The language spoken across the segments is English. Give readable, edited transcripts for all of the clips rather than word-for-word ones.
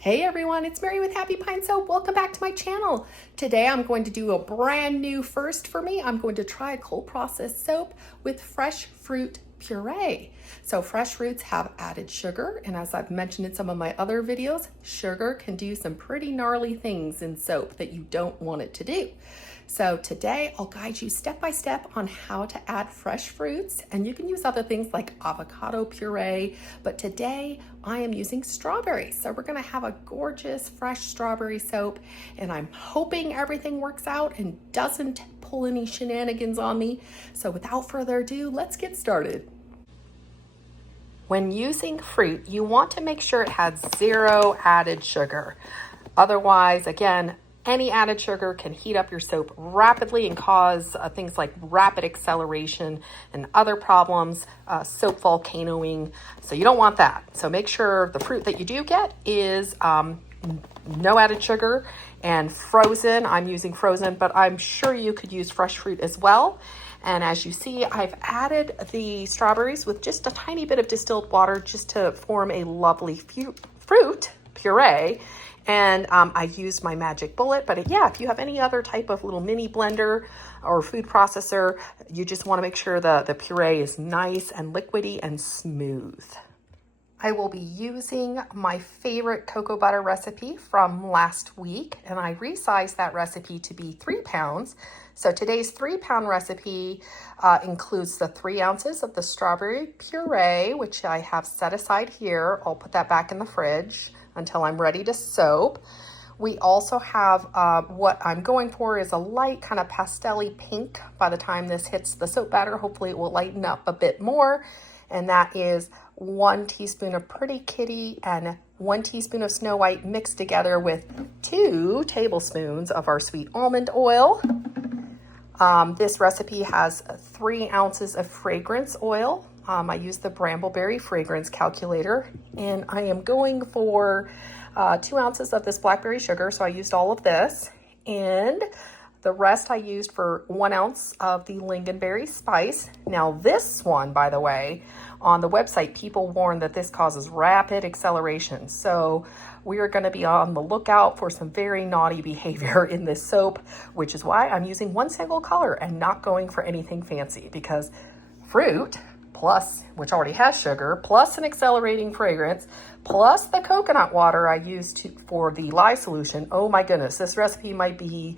Hey everyone, it's Mary with Happy Pine Soap. Welcome back to my channel. Today I'm going to do a brand new first for me. I'm going to try a cold process soap with fresh fruit puree. So fresh fruits have added sugar, and as I've mentioned in some of my other videos, sugar can do some pretty gnarly things in soap that you don't want it to do. So today I'll guide you step by step on how to add fresh fruits, and you can use other things like avocado puree, but today I am using strawberries. So we're gonna have a gorgeous fresh strawberry soap, and I'm hoping everything works out and doesn't pull any shenanigans on me. So without further ado, let's get started. When using fruit, you want to make sure it has zero added sugar. Otherwise, again, any added sugar can heat up your soap rapidly and cause things like rapid acceleration and other problems, soap volcanoing. So you don't want that. So make sure the fruit that you do get is no added sugar and frozen. I'm using frozen, but I'm sure you could use fresh fruit as well. And as you see, I've added the strawberries with just a tiny bit of distilled water just to form a lovely fruit puree. And I used my magic bullet, but yeah, if you have any other type of little mini blender or food processor, you just want to make sure the puree is nice and liquidy and smooth. I will be using my favorite cocoa butter recipe from last week, and I resized that recipe to be 3 pounds. So today's 3-pound recipe includes the 3 ounces of the strawberry puree, which I have set aside here. I'll put that back in the fridge until I'm ready to soap. We also have what I'm going for is a light kind of pastel-y pink. By the time this hits the soap batter, hopefully it will lighten up a bit more. And that is 1 teaspoon of Pretty Kitty and 1 teaspoon of Snow White mixed together with 2 tablespoons of our sweet almond oil. This recipe has 3 ounces of fragrance oil. I use the Brambleberry fragrance calculator, and I am going for 2 ounces of this blackberry sugar. So I used all of this, and the rest I used for 1 ounce of the lingonberry spice. Now this one, by the way, on the website, people warn that this causes rapid acceleration. So we are going to be on the lookout for some very naughty behavior in this soap, which is why I'm using 1 single color and not going for anything fancy, because fruit plus, which already has sugar, plus an accelerating fragrance, plus the coconut water I used for the lye solution. Oh my goodness, this recipe might be,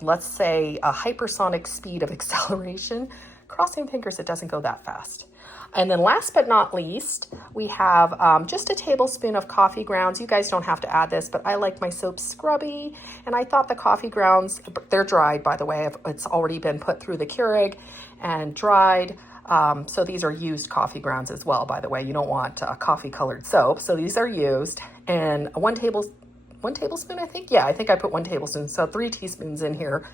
let's say, a hypersonic speed of acceleration. Crossing fingers it doesn't go that fast. And then last but not least, we have just a tablespoon of coffee grounds. You guys don't have to add this, but I like my soap scrubby. And I thought the coffee grounds, they're dried, by the way. It's already been put through the Keurig and dried. So these are used coffee grounds as well, by the way. You don't want coffee colored soap. So these are used, and 1 tablespoon, I think. Yeah, I think I put 1 tablespoon. So 3 teaspoons in here.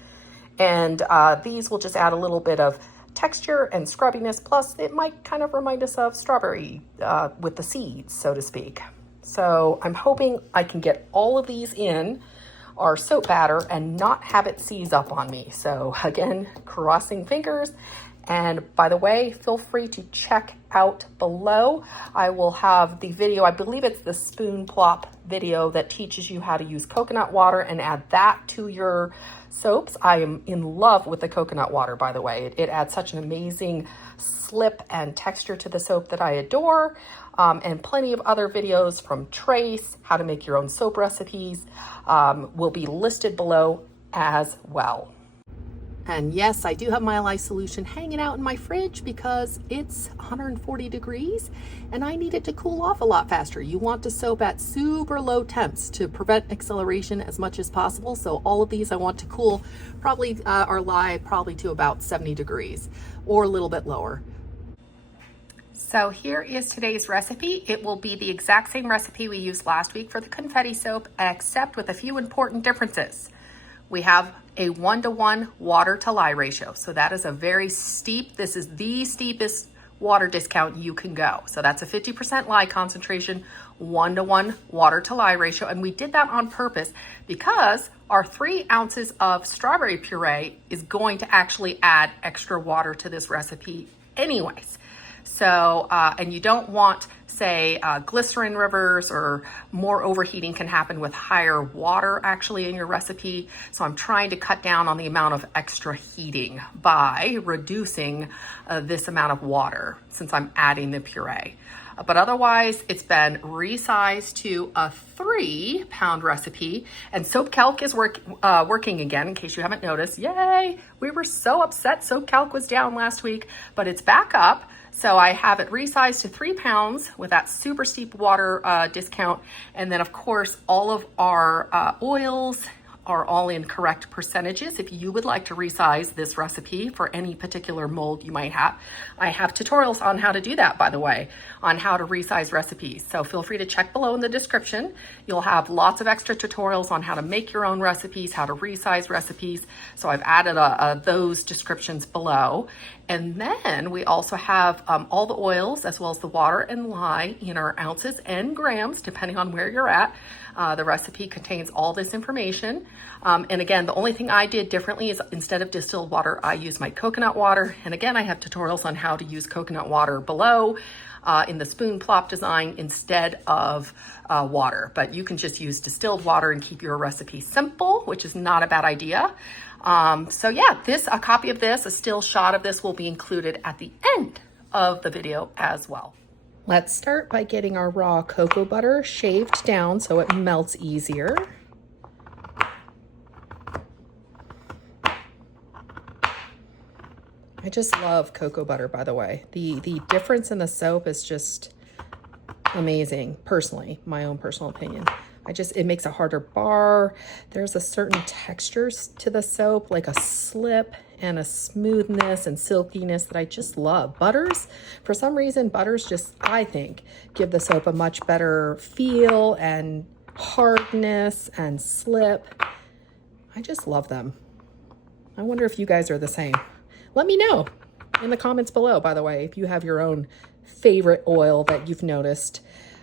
And these will just add a little bit of texture and scrubbiness. Plus it might kind of remind us of strawberry with the seeds, so to speak. So I'm hoping I can get all of these in our soap batter and not have it seize up on me. So again, crossing fingers. And by the way, feel free to check out below. I will have the video, I believe it's the spoon plop video that teaches you how to use coconut water and add that to your soaps. I am in love with the coconut water, by the way. It adds such an amazing slip and texture to the soap that I adore. And plenty of other videos from Trace, how to make your own soap recipes, will be listed below as well. And yes, I do have my lye solution hanging out in my fridge because it's 140 degrees and I need it to cool off a lot faster. You want to soap at super low temps to prevent acceleration as much as possible. So all of these I want to cool probably our lye probably to about 70 degrees or a little bit lower. So here is today's recipe. It will be the exact same recipe we used last week for the confetti soap, except with a few important differences. We have a 1-to-1 water to lye ratio. So that is a very steep, this is the steepest water discount you can go. So that's a 50% lye concentration, 1-to-1 water to lye ratio. And we did that on purpose because our 3 ounces of strawberry puree is going to actually add extra water to this recipe anyways. So, and you don't want say glycerin rivers or more overheating can happen with higher water actually in your recipe. So I'm trying to cut down on the amount of extra heating by reducing this amount of water since I'm adding the puree. But otherwise, it's been resized to a 3-pound recipe, and Soap Calc is working again, in case you haven't noticed. Yay! We were so upset Soap Calc was down last week, but it's back up. So I have it resized to 3 pounds with that super steep water discount. And then of course, all of our oils are all in correct percentages. If you would like to resize this recipe for any particular mold you might have, I have tutorials on how to do that, by the way, on how to resize recipes. So feel free to check below in the description. You'll have lots of extra tutorials on how to make your own recipes, how to resize recipes. So I've added those descriptions below. And then we also have all the oils as well as the water and lye in our ounces and grams, depending on where you're at. The recipe contains all this information. And again, the only thing I did differently is instead of distilled water, I use my coconut water. And again, I have tutorials on how to use coconut water below in the spoon plop design instead of water. But you can just use distilled water and keep your recipe simple, which is not a bad idea. So yeah, a copy of this, a still shot of this will be included at the end of the video as well. Let's start by getting our raw cocoa butter shaved down so it melts easier. I just love cocoa butter, by the way. The difference in the soap is just amazing, personally, my own personal opinion. It makes a harder bar. There's a certain texture to the soap, like a slip and a smoothness and silkiness that I just love. Butters, for some reason, butters just, I think, give the soap a much better feel and hardness and slip. I just love them. I wonder if you guys are the same. Let me know in the comments below, by the way, if you have your own favorite oil that you've noticed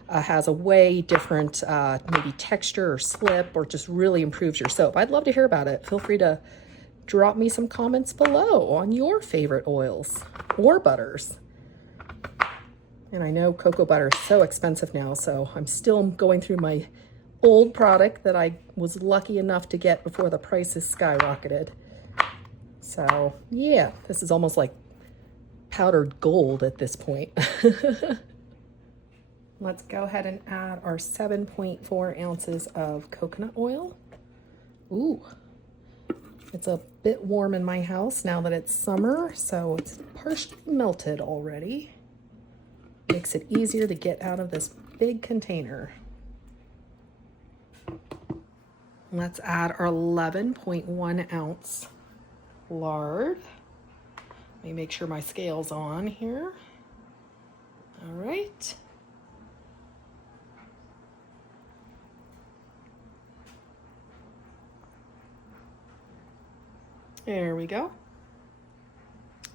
has a way different maybe texture or slip or just really improves your soap. I'd love to hear about it. Feel free to drop me some comments below on your favorite oils or butters. And I know cocoa butter is so expensive now, so I'm still going through my old product that I was lucky enough to get before the prices skyrocketed. So yeah, this is almost like powdered gold at this point. Let's go ahead and add our 7.4 ounces of coconut oil. Ooh, it's a bit warm in my house now that it's summer, so it's partially melted already. Makes it easier to get out of this big container. Let's add our 11.1 ounce lard. Let me make sure my scale's on here. All right. There we go.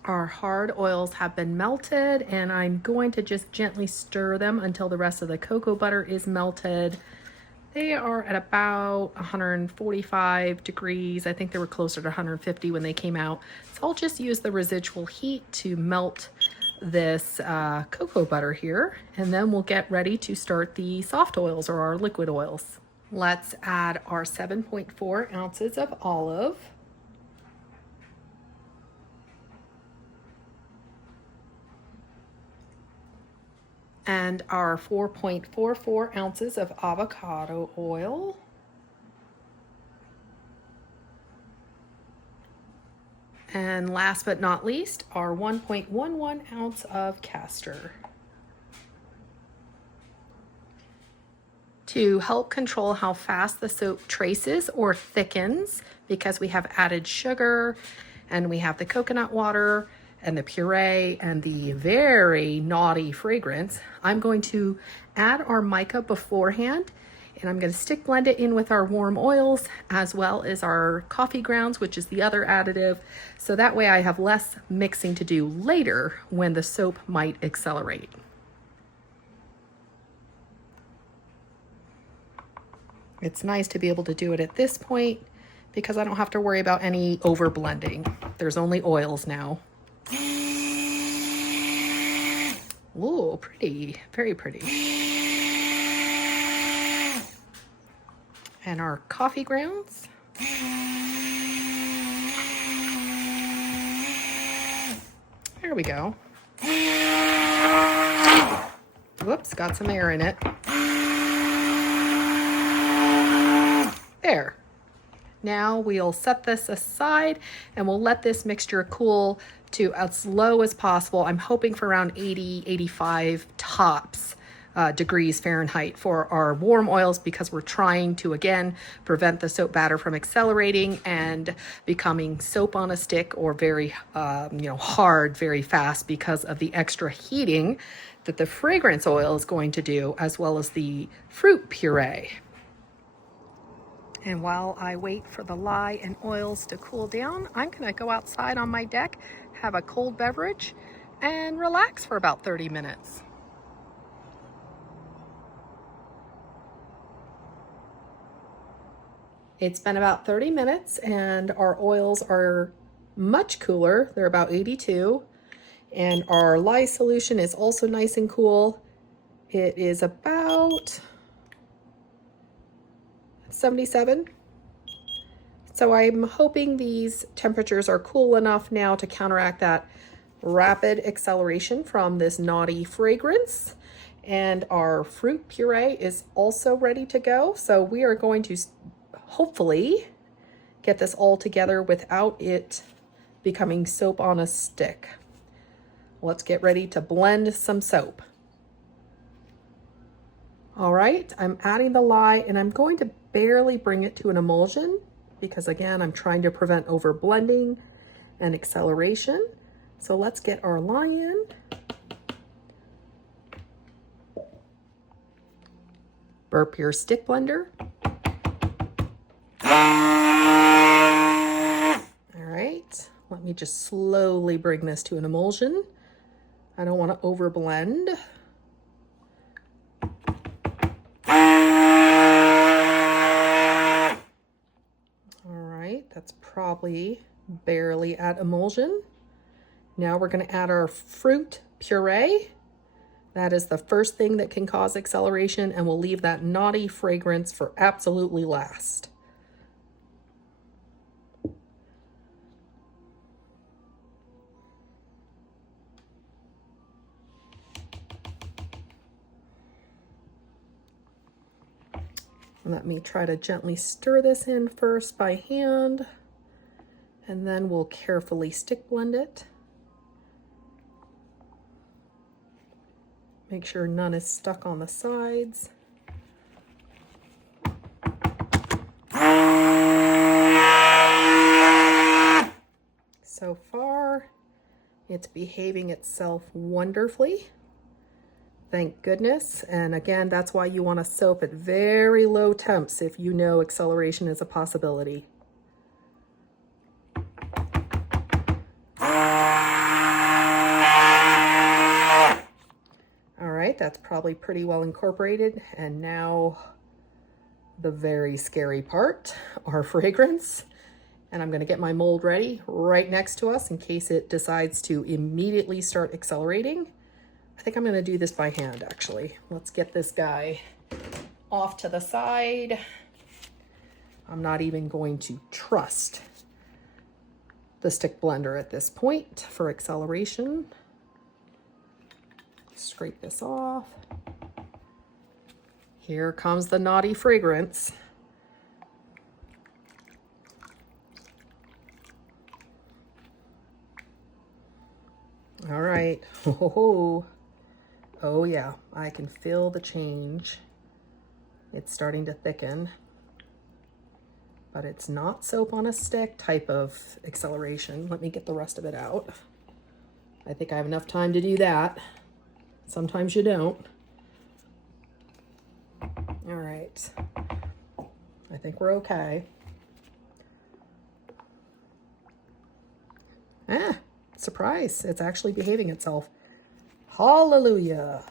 Our hard oils have been melted, and I'm going to just gently stir them until the rest of the cocoa butter is melted. They are at about 145 degrees. I think they were closer to 150 when they came out. So I'll just use the residual heat to melt this cocoa butter here, and then we'll get ready to start the soft oils or our liquid oils. Let's add our 7.4 ounces of olive. And our 4.44 ounces of avocado oil. And last but not least, our 1.11 ounce of castor. To help control how fast the soap traces or thickens, because we have added sugar and we have the coconut water and the puree and the very naughty fragrance, I'm going to add our mica beforehand, and I'm going to stick blend it in with our warm oils as well as our coffee grounds, which is the other additive. So that way I have less mixing to do later when the soap might accelerate. It's nice to be able to do it at this point because I don't have to worry about any over blending. There's only oils now. Ooh, pretty, very pretty. And our coffee grounds. There we go. Whoops, got some air in it. There. Now we'll set this aside and we'll let this mixture cool to as low as possible. I'm hoping for around 80, 85 tops degrees Fahrenheit for our warm oils, because we're trying to, again, prevent the soap batter from accelerating and becoming soap on a stick or very hard very fast because of the extra heating that the fragrance oil is going to do, as well as the fruit puree. And while I wait for the lye and oils to cool down, I'm gonna go outside on my deck, have a cold beverage, and relax for about 30 minutes. It's been about 30 minutes and our oils are much cooler. They're about 82. And our lye solution is also nice and cool. It is about 77. So I'm hoping these temperatures are cool enough now to counteract that rapid acceleration from this naughty fragrance. And our fruit puree is also ready to go. So we are going to hopefully get this all together without it becoming soap on a stick. Let's get ready to blend some soap. All right, I'm adding the lye and I'm going to barely bring it to an emulsion because, again, I'm trying to prevent over blending and acceleration. So let's get our lye in. Burp your stick blender. All right, let me just slowly bring this to an emulsion. I don't want to over blend. That's probably barely at emulsion. Now we're going to add our fruit puree. That is the first thing that can cause acceleration, and we'll leave that naughty fragrance for absolutely last. Let me try to gently stir this in first by hand, and then we'll carefully stick blend it. Make sure none is stuck on the sides. So far, it's behaving itself wonderfully. Thank goodness. And again, that's why you want to soap at very low temps if you know acceleration is a possibility. All right, that's probably pretty well incorporated. And now the very scary part, our fragrance. And I'm going to get my mold ready right next to us in case it decides to immediately start accelerating. I think I'm going to do this by hand, actually. Let's get this guy off to the side. I'm not even going to trust the stick blender at this point for acceleration. Scrape this off. Here comes the naughty fragrance. All right. Oh yeah, I can feel the change. It's starting to thicken, but it's not soap on a stick type of acceleration. Let me get the rest of it out. I think I have enough time to do that. Sometimes you don't. All right. I think we're okay. Surprise, it's actually behaving itself. Hallelujah.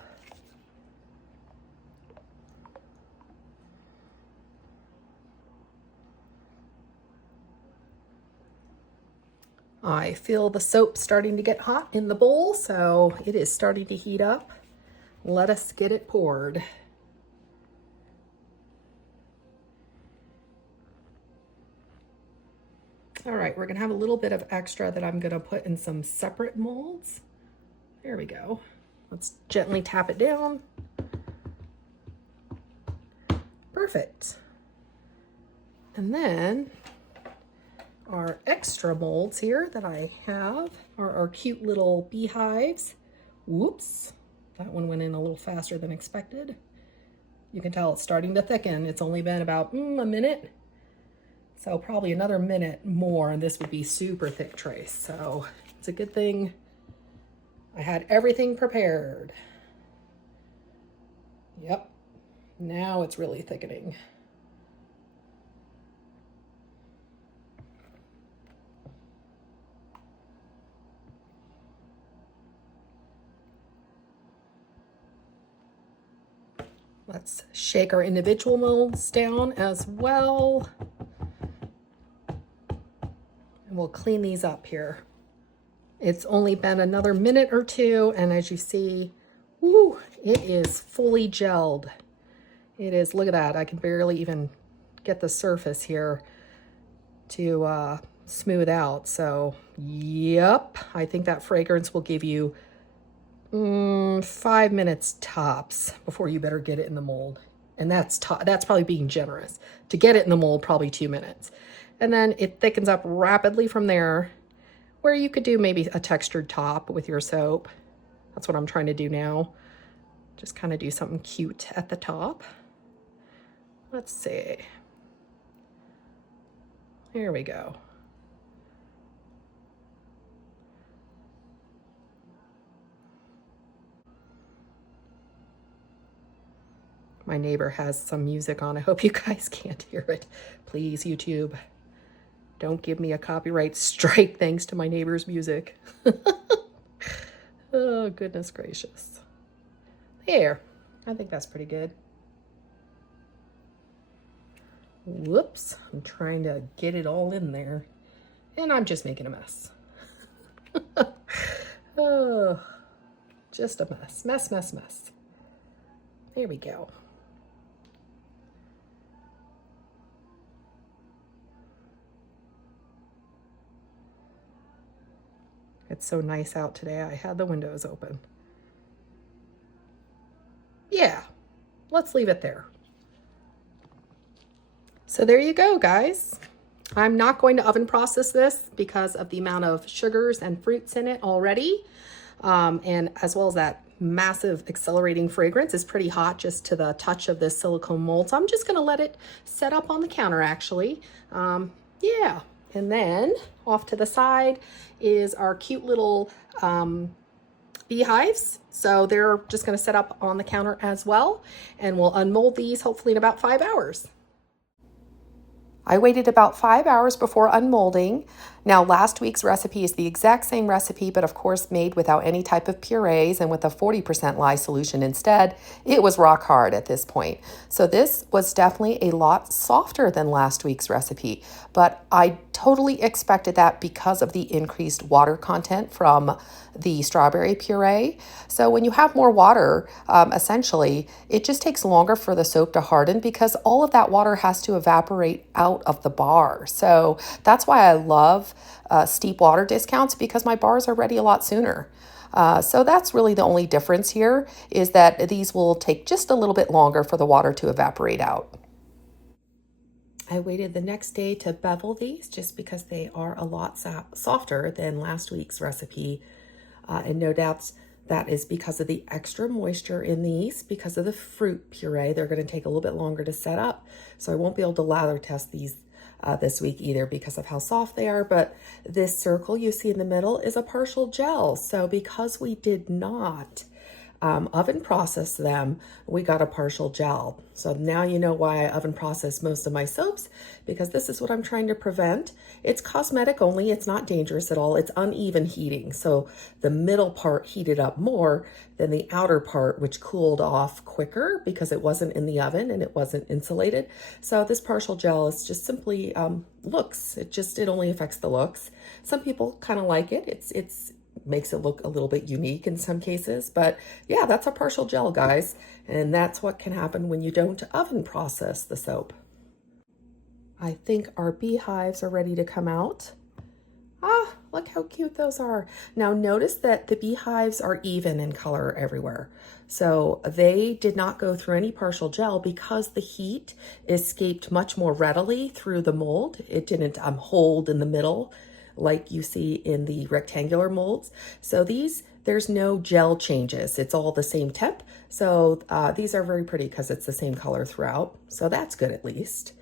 I feel the soap starting to get hot in the bowl, so it is starting to heat up. Let us get it poured. All right, we're gonna have a little bit of extra that I'm gonna put in some separate molds. There we go. Let's gently tap it down. Perfect. And then our extra molds here that I have are our cute little beehives. Whoops, that one went in a little faster than expected. You can tell it's starting to thicken. It's only been about a minute. So probably another minute more and this would be super thick trace. So it's a good thing I had everything prepared. Yep, now it's really thickening. Let's shake our individual molds down as well. And we'll clean these up here. It's only been another minute or two, and as you see, woo, it is fully gelled. It is, look at that, I can barely even get the surface here to smooth out. So, yep, I think that fragrance will give you 5 minutes tops before you better get it in the mold. And that's probably being generous. To get it in the mold, probably 2 minutes. And then it thickens up rapidly from there, where you could do maybe a textured top with your soap. That's what I'm trying to do now. Just kind of do something cute at the top. Let's see. Here we go. My neighbor has some music on. I hope you guys can't hear it. Please, YouTube, don't give me a copyright strike thanks to my neighbor's music. Oh, goodness gracious. There, I think that's pretty good. Whoops, I'm trying to get it all in there and I'm just making a mess. Oh, just a mess, mess. There we go. It's so nice out today. I had the windows open. Yeah, let's leave it there. So there you go, guys. I'm not going to oven process this because of the amount of sugars and fruits in it already. And as well as that massive accelerating fragrance is pretty hot just to the touch of this silicone mold. So I'm just gonna let it set up on the counter actually. Yeah, and then off to the side is our cute little beehives. So they're just gonna set up on the counter as well. And we'll unmold these hopefully in about 5 hours. I waited about 5 hours before unmolding. Now, last week's recipe is the exact same recipe, but of course made without any type of purees and with a 40% lye solution instead. It was rock hard at this point. So this was definitely a lot softer than last week's recipe, but I totally expected that because of the increased water content from the strawberry puree. So when you have more water, essentially, it just takes longer for the soap to harden because all of that water has to evaporate out of the bar. So that's why I love steep water discounts, because my bars are ready a lot sooner. So that's really the only difference here, is that these will take just a little bit longer for the water to evaporate out. I waited the next day to bevel these just because they are a lot softer than last week's recipe. And no doubt that is because of the extra moisture in these, because of the fruit puree. They're going to take a little bit longer to set up. So I won't be able to lather test these this week either because of how soft they are. But this circle you see in the middle is a partial gel. So because we did not oven processed them, we got a partial gel. So now you know why I oven process most of my soaps, because this is what I'm trying to prevent. It's cosmetic only, it's not dangerous at all. It's uneven heating. So the middle part heated up more than the outer part, which cooled off quicker because it wasn't in the oven and it wasn't insulated. So this partial gel is just simply looks. It only affects the looks. Some people kind of like it. It's makes it look a little bit unique in some cases, but yeah, that's a partial gel, guys. And that's what can happen when you don't oven process the soap. I think our beehives are ready to come out. Ah, look how cute those are. Now notice that the beehives are even in color everywhere. So they did not go through any partial gel because the heat escaped much more readily through the mold. It didn't hold in the middle like you see in the rectangular molds. So there's no gel changes. It's all the same temp. So these are very pretty because it's the same color throughout. So that's good at least.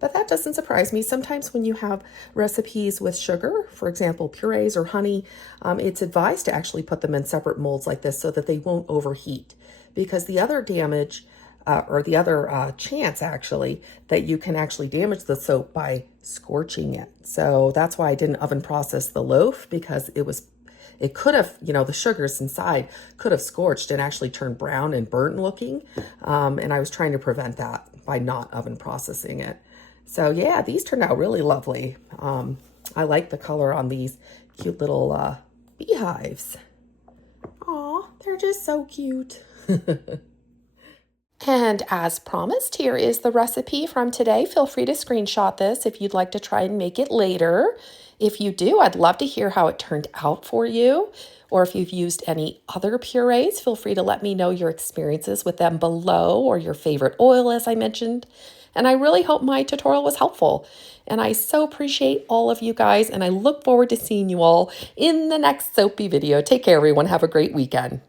But that doesn't surprise me. Sometimes when you have recipes with sugar, for example, purees or honey, it's advised to actually put them in separate molds like this so that they won't overheat. Because the other damage, or the other chance actually, that you can actually damage the soap by scorching it. So that's why I didn't oven process the loaf, because it could have, the sugars inside could have scorched and actually turned brown and burnt looking. And I was trying to prevent that by not oven processing it. So yeah, these turned out really lovely. I like the color on these cute little beehives. Aw, they're just so cute. And as promised, here is the recipe from today. Feel free to screenshot this if you'd like to try and make it later. If you do, I'd love to hear how it turned out for you. Or if you've used any other purees, feel free to let me know your experiences with them below, or your favorite oil, as I mentioned. And I really hope my tutorial was helpful. And I so appreciate all of you guys, and I look forward to seeing you all in the next soapy video. Take care, everyone. Have a great weekend.